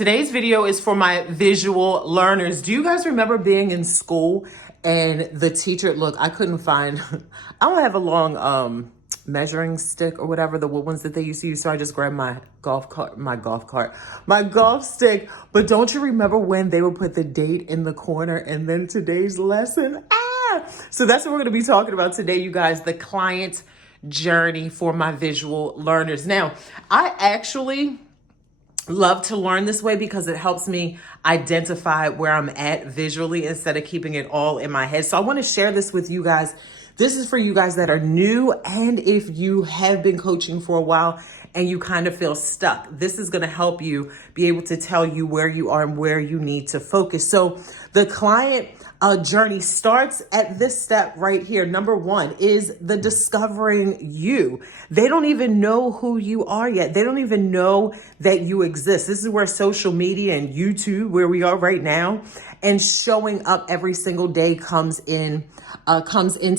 Today's video is for my visual learners. Do you guys remember being in school and the teacher, look, I couldn't find, I don't have a long measuring stick or whatever, the wood ones that they used to use. So I just grabbed my golf stick. But don't you remember when they would put the date in the corner and then today's lesson? So that's what we're going to be talking about today, you guys, the client journey for my visual learners. Now, I actually love to learn this way because it helps me identify where I'm at visually instead of keeping it all in my head. So I want to share this with you guys. This is for you guys that are new, and if you have been coaching for a while and you kind of feel stuck, this is going to help you be able to tell you where you are and where you need to focus. So the client journey starts at this step right here. Number one is the discovering you. They don't even know who you are yet. They don't even know that you exist. This is where social media and YouTube, where we are right now, and showing up every single day comes into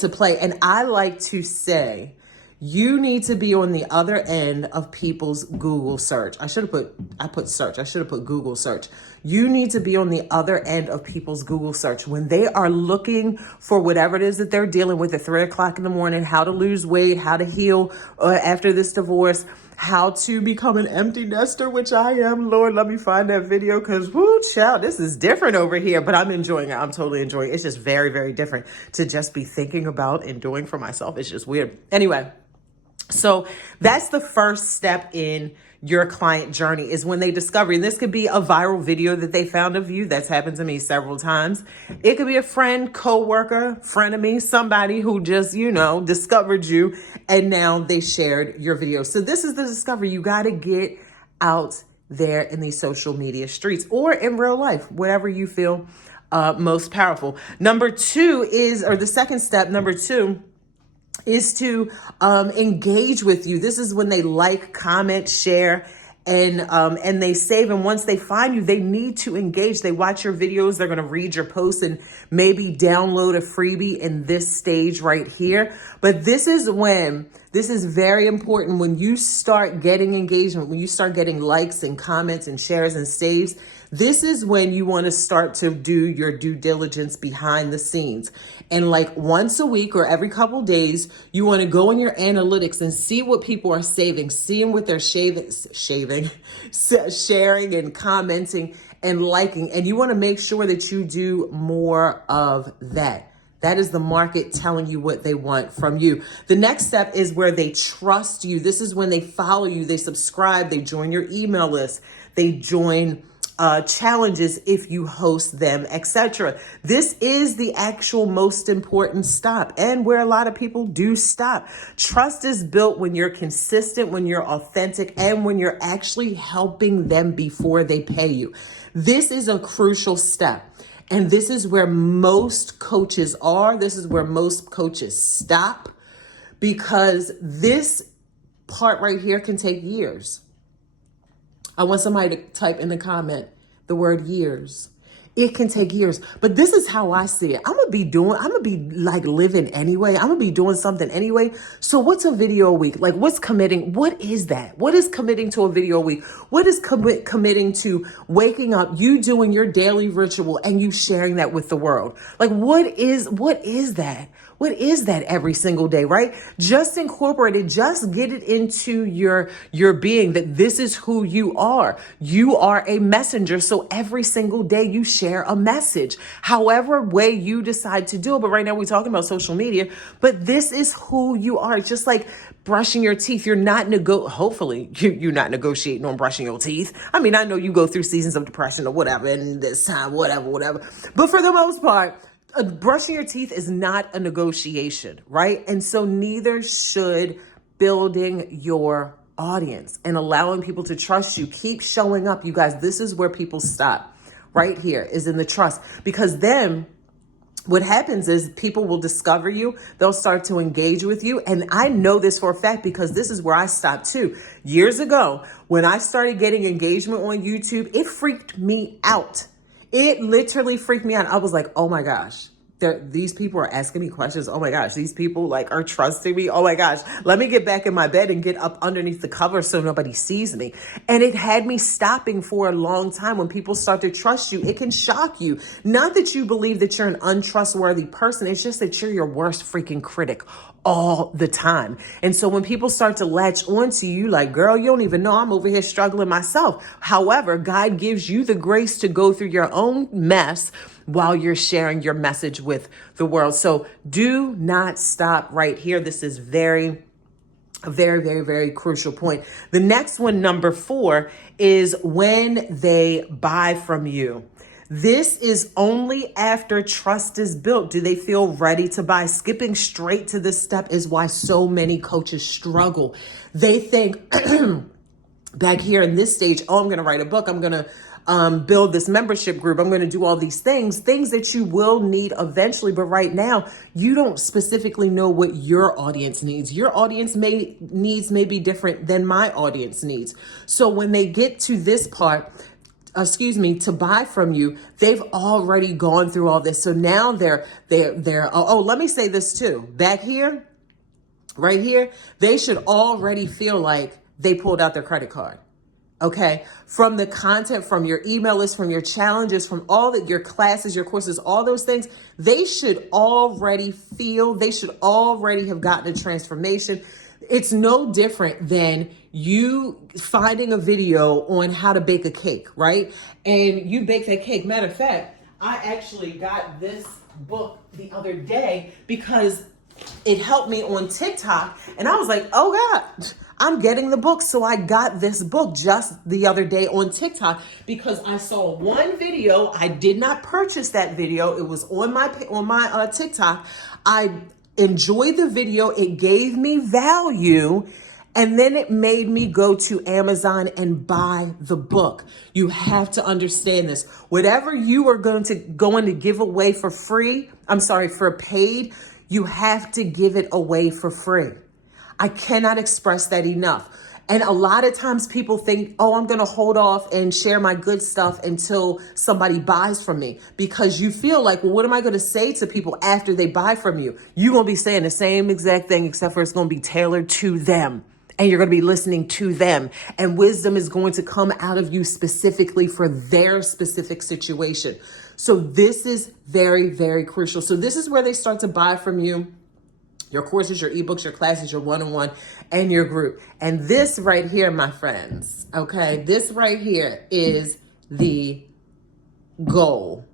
play. And I like to say, you need to be on the other end of people's Google search. I should have put Google search. You need to be on the other end of people's Google search. When they are looking for whatever it is that they're dealing with at 3 o'clock in the morning, how to lose weight, how to heal after this divorce, how to become an empty nester, which I am. Lord, let me find that video because, whoo, child, this is different over here, but I'm enjoying it. I'm totally enjoying it. It's just very, very different to just be thinking about and doing for myself. It's just weird. Anyway. So that's the first step in your client journey, is when they discover, and this could be a viral video that they found of you. That's happened to me several times. It could be a friend, coworker, frenemy, somebody who just, discovered you and now they shared your video. So this is the discovery. You got to get out there in these social media streets or in real life, whatever you feel most powerful. The second step, number two, is to engage with you. This is when they like, comment, share, and they save. And once they find you, they need to engage. They watch your videos. They're going to read your posts and maybe download a freebie in this stage right here. But this is very important. When you start getting engagement, when you start getting likes and comments and shares and saves, this is when you want to start to do your due diligence behind the scenes. And like once a week or every couple days, you want to go in your analytics and see what people are saving, seeing what they're sharing and commenting and liking. And you want to make sure that you do more of that. That is the market telling you what they want from you. The next step is where they trust you. This is when they follow you, they subscribe, they join your email list, they join challenges if you host them, etc. This is the actual most important stop, and where a lot of people do stop. Trust is built when you're consistent, when you're authentic, and when you're actually helping them before they pay you. This is a crucial step. And this is where most coaches are. This is where most coaches stop, because this part right here can take years. I want somebody to type in the comment the word years. It can take years, but this is how I see it. I'm going to be like living anyway. I'm going to be doing something anyway. So what's a video a week? Like, what's committing? What is that? What is committing to a video a week? What is committing to waking up, you doing your daily ritual and you sharing that with the world? Like, what is that? What is that every single day, right? Just incorporate it. Just get it into your being that this is who you are. You are a messenger. So every single day you share a message, however way you decide to do it. But right now we're talking about social media, but this is who you are. It's just like brushing your teeth. You're not hopefully you're not negotiating on brushing your teeth. I mean, I know you go through seasons of depression or whatever, and this time, whatever. But for the most part, brushing your teeth is not a negotiation, right? And so neither should building your audience and allowing people to trust you. Keep showing up, you guys. This is where people stop. Right here is in the trust, because then what happens is people will discover you. They'll start to engage with you. And I know this for a fact because this is where I stopped too. Years ago, when I started getting engagement on YouTube, it freaked me out. It literally freaked me out. I was like, oh my gosh, these people are asking me questions. Oh my gosh, these people like are trusting me. Oh my gosh, let me get back in my bed and get up underneath the cover so nobody sees me. And it had me stopping for a long time. When people start to trust you, it can shock you. Not that you believe that you're an untrustworthy person. It's just that you're your worst freaking critic all the time. And so when people start to latch onto you, like, girl, you don't even know I'm over here struggling myself. However, God gives you the grace to go through your own mess while you're sharing your message with the world. So do not stop right here. This is a very, very crucial point. The next one, number 4, is when they buy from you. This is only after trust is built do they feel ready to buy. Skipping straight to this step is why so many coaches struggle. They think back here in this stage, oh, I'm going to write a book. I'm going to build this membership group. I'm going to do all these things that you will need eventually. But right now, you don't specifically know what your audience needs. Your audience needs may be different than my audience needs. So when they get to this part, to buy from you, they've already gone through all this. So now they're, let me say this too. Back here, right here, they should already feel like they pulled out their credit card. Okay. From the content, from your email list, from your challenges, from all that your classes, your courses, all those things, they should already have gotten a transformation. It's no different than you finding a video on how to bake a cake, right? And you bake that cake. Matter of fact, I actually got this book the other day because it helped me on TikTok. And I was like, oh God, I'm getting the book. So I got this book just the other day on TikTok because I saw one video. I did not purchase that video. It was on my TikTok. I enjoyed the video. It gave me value. And then it made me go to Amazon and buy the book. You have to understand this. Whatever you are going to give away for paid, you have to give it away for free. I cannot express that enough. And a lot of times people think, oh, I'm going to hold off and share my good stuff until somebody buys from me, because you feel like, well, what am I going to say to people after they buy from you? You're going to be saying the same exact thing, except for it's going to be tailored to them. And you're going to be listening to them. And wisdom is going to come out of you specifically for their specific situation. So this is very, very crucial. So this is where they start to buy from you. Your courses, your ebooks, your classes, your one-on-one, and your group. And this right here, my friends, okay, this right here is the goal.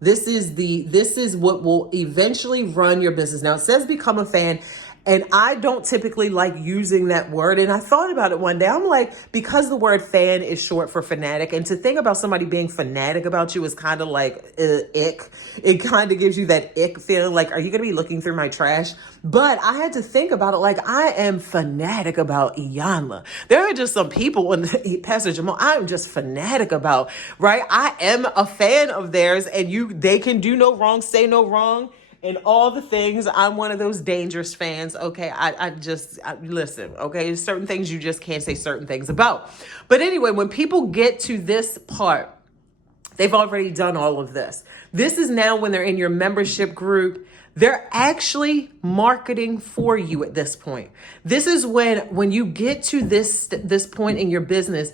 This is what will eventually run your business. Now it says become a fan. And I don't typically like using that word. And I thought about it one day. I'm like, because the word fan is short for fanatic, and to think about somebody being fanatic about you is kind of like ick. It kind of gives you that ick feeling like, are you going to be looking through my trash? But I had to think about it like, I am fanatic about Iyanla. There are just some people in Pastor Jamal, I'm just fanatic about, right? I am a fan of theirs, and they can do no wrong, say no wrong, and all the things. I'm one of those dangerous fans. Okay. I listen. Okay. There's certain things you just can't say certain things about. But anyway, when people get to this part, they've already done all of this. This is now when they're in your membership group. They're actually marketing for you at this point. This is when you get to this point in your business,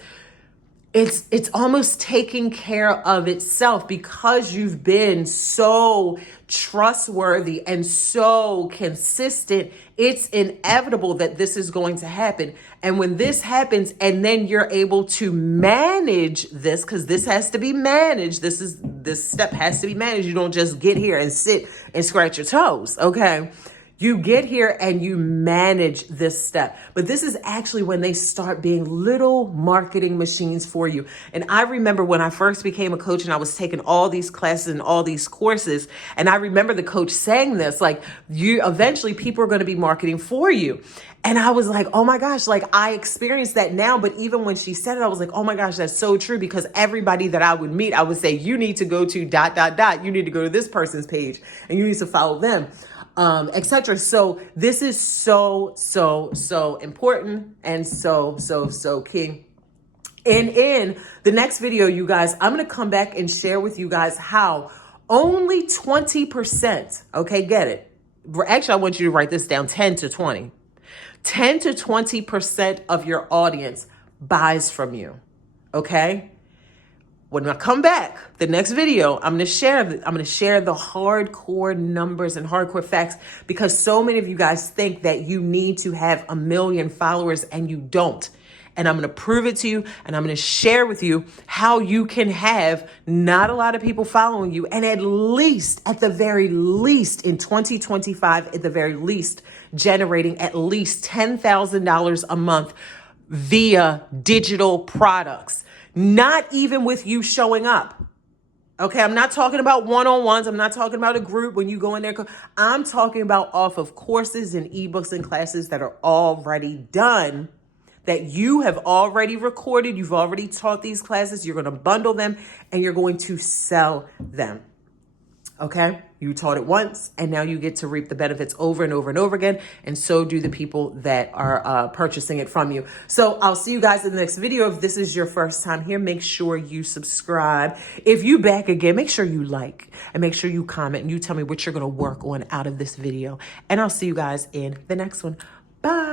it's almost taking care of itself, because you've been so trustworthy and so consistent. It's inevitable that this is going to happen. And when this happens, and then you're able to manage this, because this has to be managed. This step has to be managed. You don't just get here and sit and scratch your toes. Okay. You get here and you manage this step. But this is actually when they start being little marketing machines for you. And I remember when I first became a coach and I was taking all these classes and all these courses, and I remember the coach saying this, like, eventually people are going to be marketing for you. And I was like, oh my gosh, like I experienced that now. But even when she said it, I was like, oh my gosh, that's so true. Because everybody that I would meet, I would say, you need to go to ... You need to go to this person's page and you need to follow them. Etc. So this is so important and so key. And in the next video, you guys, I'm going to come back and share with you guys how Only 20%, okay, get it. Actually, I want you to write this down, 10 to 20. 10 to 20% of your audience buys from you, okay? When I come back, the next video, I'm gonna share the hardcore numbers and hardcore facts, because so many of you guys think that you need to have 1 million followers and you don't. And I'm gonna prove it to you, and I'm gonna share with you how you can have not a lot of people following you, and at the very least, in 2025, at the very least, generating at least $10,000 a month via digital products. Not even with you showing up. Okay, I'm not talking about one-on-ones. I'm not talking about a group when you go in there. I'm talking about off of courses and ebooks and classes that are already done, that you have already recorded. You've already taught these classes. You're going to bundle them and you're going to sell them. Okay, you taught it once and now you get to reap the benefits over and over and over again. And so do the people that are purchasing it from you. So I'll see you guys in the next video. If this is your first time here, make sure you subscribe. If you back again, make sure you like and make sure you comment and you tell me what you're going to work on out of this video. And I'll see you guys in the next one. Bye.